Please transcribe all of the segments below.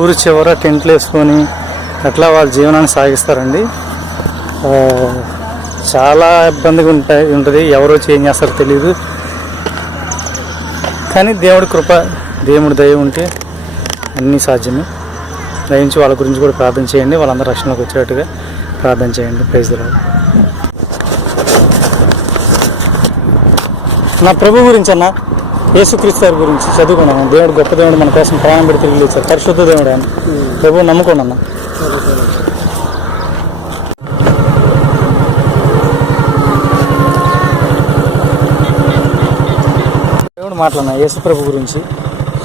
ఊరు చివర టెంట్లు వేసుకొని అట్లా వాళ్ళ జీవనాన్ని సాగిస్తారండి. చాలా ఇబ్బందిగా ఉంటాయి ఉంటుంది. ఎవరో చేంజ్ చేస్తారో తెలియదు కానీ దేవుడి కృప దేవుడి దయ ఉంటే అన్నీ సాధ్యమే. దయించి వాళ్ళ గురించి కూడా ప్రార్థన చేయండి. వాళ్ళందరూ రక్షణలోకి వచ్చేటట్టుగా ప్రార్థన చేయండి. ప్రైజ్లో నా ప్రభు గురించి అన్న. యేసుక్రీస్తు వారి గురించి చదువుకున్నాను దేవుడు గొప్ప దేవుడు మన కోసం ప్రాణం పెడి తిరిగి లేచారు పరిశుద్ధ దేవుడు ఆయన. ప్రభు నమ్ముకోండి అన్న. దేవుడు మాట్లాడిన యేసుప్రభు గురించి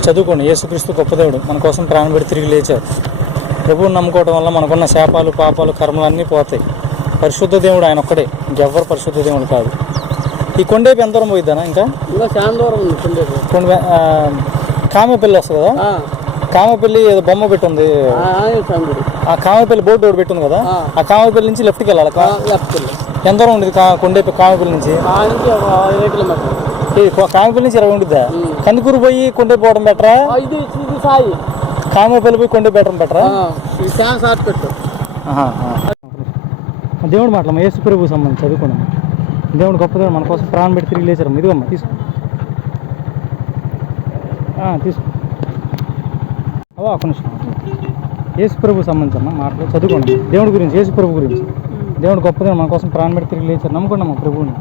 చదువుకోండి. యేసుక్రీస్తు గొప్ప దేవుడు మన కోసం ప్రాణం పెడి తిరిగి లేచారు ప్రభువుని నమ్ముకోవడం వల్ల మనకున్న శాపాలు పాపాలు కర్మలు అన్నీ పోతాయి. పరిశుద్ధ దేవుడు ఆయన ఒక్కడే. ఇంకెవ్వరు పరిశుద్ధ దేవుడు కాదు. ఈ కొండేపు ఎంత దూరం పోయిద్దానా ఇంకా? ఇంకా చాలా దూరం ఉంది కుండేపు కొండ కామపల్లి వస్తుంది కదా? కామపల్లి ఏదో బొమ్మ పెట్టుంది. ఆ కామపల్లి బోర్డు ఒకటి పెట్టుంది కదా? ఆ. కామపల్లి నుంచి లెఫ్ట్కి వెళ్ళాలి ఎంత దూరం ఉండేది కొండేపు కామపల్లి నుంచి? కామపల్లి నుంచి ఇరవై ఉండిద్దా. కందుకూరు పోయి కొండేపు పోవడం బెటరా? కామపల్లి పోయి కొండేపు పెట్టడం బెటరా. దేవుడు మాటలమ్మ యేసు ప్రభు సంబంధించి చదువుకున్నాం. దేవుడు గొప్పదేవుడు మన కోసం ప్రాణం పెట్టి తిరిగి లేచారు. ఇదిగమ్మా తీసుకో. తీసుకో. అవా ఒక నిమిషం. యేసుప్రభు సంబంధించమ్మా మాటలు చదువుకోండి దేవుడి గురించి యేసుప్రభు గురించి. దేవుడు గొప్పదేవుడు మన కోసం ప్రాణం పెట్టి తిరిగి లేచారు. నమ్ముకోండి అమ్మా ప్రభువుని.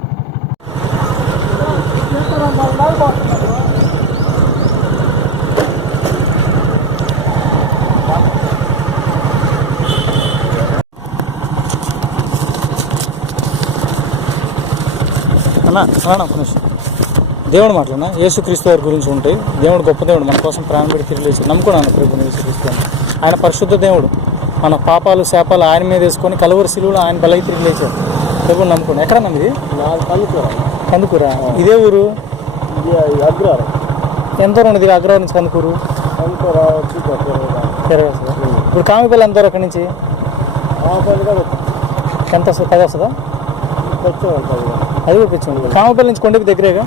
అన్న అన్న ఒక నిమిషం దేవుడు మాటలన్నా యేసుక్రీస్తు వారి గురించి ఉంటాయి దేవుడు గొప్ప దేవుడు. మన కోసం ప్రాణం పెట్టి తిరిగి లేచి నమ్ముకున్నాను ప్రభుని యేసుక్రీస్తు. ఆయన పరిశుద్ధ దేవుడు. మన పాపాలు శాపాలు ఆయన మీద వేసుకొని కలువరి సిలువలు ఆయన బలై తిరిగి లేచారు ప్రభుని నమ్ముకున్నాను ఎక్కడ నమ్మిది కలుపురా కందుకూరా. ఇదే ఊరు? ఇది అగ్రహారం. ఎంత దూరం ఉన్నది? అగ్రవారం నుంచి కందుకూరు? ఇప్పుడు కామిపల్లి ఎంత దూరం అక్కడి నుంచి? ఎంత? వస్తుంది? పది వస్తుందా? అది పిచ్చింది కామిపల్లి నుంచి కొండకి దగ్గరేగా?